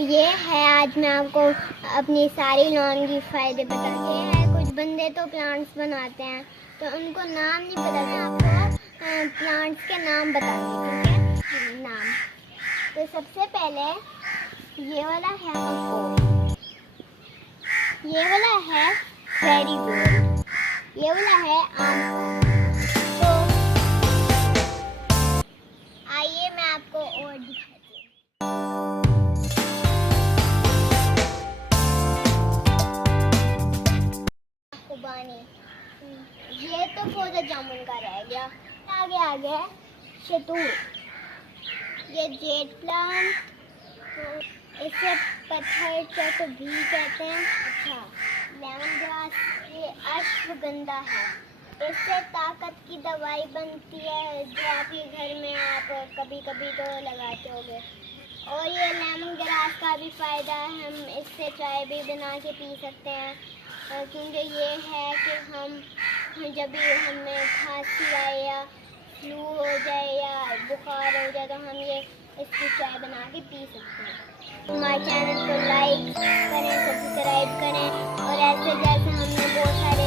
ये है, आज मैं आपको अपनी सारी लॉन की फ़ायदे बताते हैं। कुछ बंदे तो प्लांट्स बनाते हैं तो उनको नाम नहीं पता, तो आपको प्लांट्स के नाम बताते हैं, ठीक है? नाम तो सबसे पहले ये वाला है मको, ये वाला है मैरीगोल्ड, ये वाला है आम। तो आइए मैं आपको और दिखाती हूँ। ये तो पौधा जामुन का रह गया। आगे शतूर, ये जेड प्लांट, इसे पत्थर चट भी कहते हैं। अच्छा, लेमन ग्रास, ये अश्वगंधा है, इससे ताकत की दवाई बनती है जो आपके घर में आप कभी कभी तो लगाते होंगे। और ये लेमन ग्रास का भी फ़ायदा है, हम इससे चाय भी बना के पी सकते हैं, क्योंकि ये है कि हम जब भी हमें खांसी आए या फ्लू हो जाए या बुखार हो जाए तो हम ये इसकी चाय बना के पी सकते हैं। हमारे चैनल को लाइक करें, सब्सक्राइब करें और ऐसे जैसे हमने बहुत सारे